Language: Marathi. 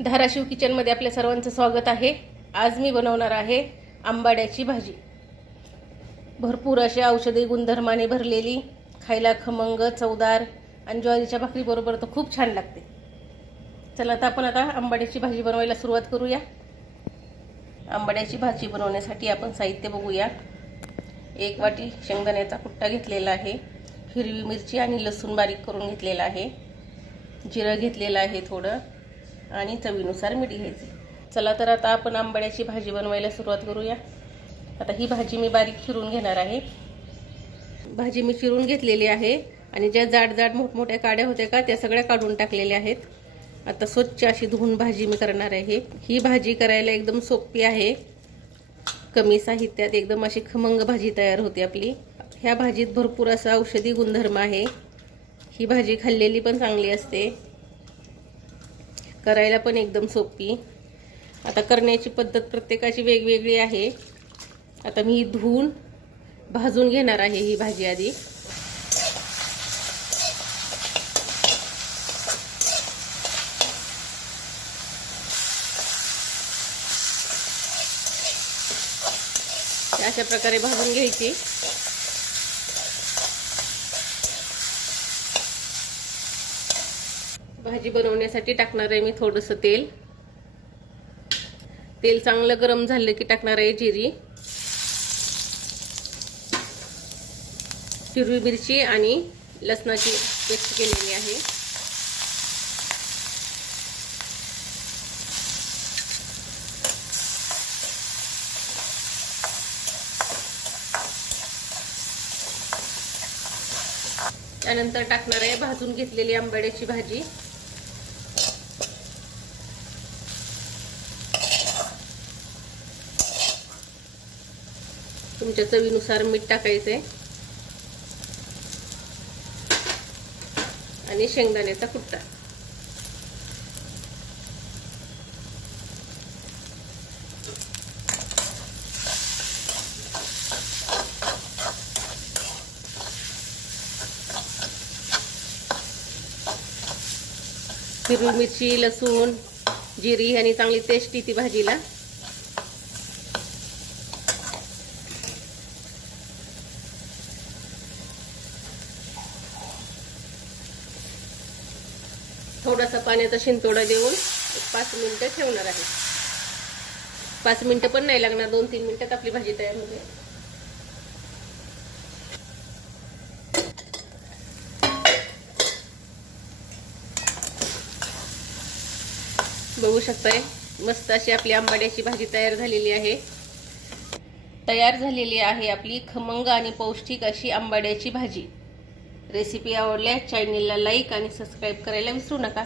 धाराशिव किचनमध्ये आपल्या सर्वांचं स्वागत आहे। आज मी बनवणार आहे आंबाड्याची भाजी। भरपूर अशा औषधी गुणधर्माने भरलेली, खायला खमंग, चवदार आणि ज्वारीच्या भाकरीबरोबर तर खूप छान लागते। चला आता आपण आंबाड्याची भाजी बनवायला सुरुवात करूया। आंबाड्याची भाजी बनवण्यासाठी आपण साहित्य बघूया। 1 वाटी शेंगदाण्याचा कुट्टा घेतलेला आहे, हिरवी मिरची आणि लसूण बारीक करून घेतलेला आहे, जिरं घेतलेलं आहे थोडं आणि चवीनुसार मीठ घ्यायचे। चला तर आता आपण आंबाड्याची भाजी बनवायला सुरुवात करूया। आता ही भाजी मी बारीक चिरून घेणार आहे। भाजी मी चिरून घेतलेली आहे आणि ज्या जाड जाड मोठमोठ्या काड्या होत्या का त्या सगळ्या काढून टाकलेल्या आहेत। आता स्वच्छ अशी धुवून भाजी मी करणार आहे। ही भाजी करायला एकदम सोपी आहे, कमी साहित्यात एकदम अशी खमंग भाजी तयार होते आपली। ह्या भाजीत भरपूर असा औषधी गुणधर्म आहे। ही भाजी खाल्लेली पण चांगली असते, करायला पण एकदम सोपी। आता करण्याची पद्धत प्रत्येकाची वेगवेगळी आहे। आता मी धुवून भाजून घेणार आहे ही भाजी आधी। अशा प्रकारे भाजून घ्यायची। भाजी बनवण्यासाठी टाकणार आहे मी थोडंसं तेल। तेल चांगलं गरम झालं की टाकणार आहे जिरी, हिरवी मिरची आणि लसणाची पेस्ट केलेली आहे। त्यानंतर टाकणार आहे भाजून घेतलेली आंबाड्याची भाजी। तुमच्या चवीनुसार मीठ टाकायचे आणि शेंगदाण्याचा कुट्टा। हिरवी मिरची, लसूण, जिरी आणि चांगली टेस्ट येते भाजीला। थोडासा पाण्याचा शिंतोडा देऊन 5 मिनिटं ठेवणार आहे। 5 मिनिटं पण नाही लागणार, 2-3 मिनिटात आपली भाजी तयार होते। बघू शकताय मस्त अशी आपली आंबाड्याची भाजी तयार झालेली आहे। तयार झालेली आहे आपली खमंग आणि पौष्टिक अशी आंबाड्याची भाजी। रेसिपी आवडल्यास चॅनलला लाईक आणि सबस्क्राईब करायला विसरू नका।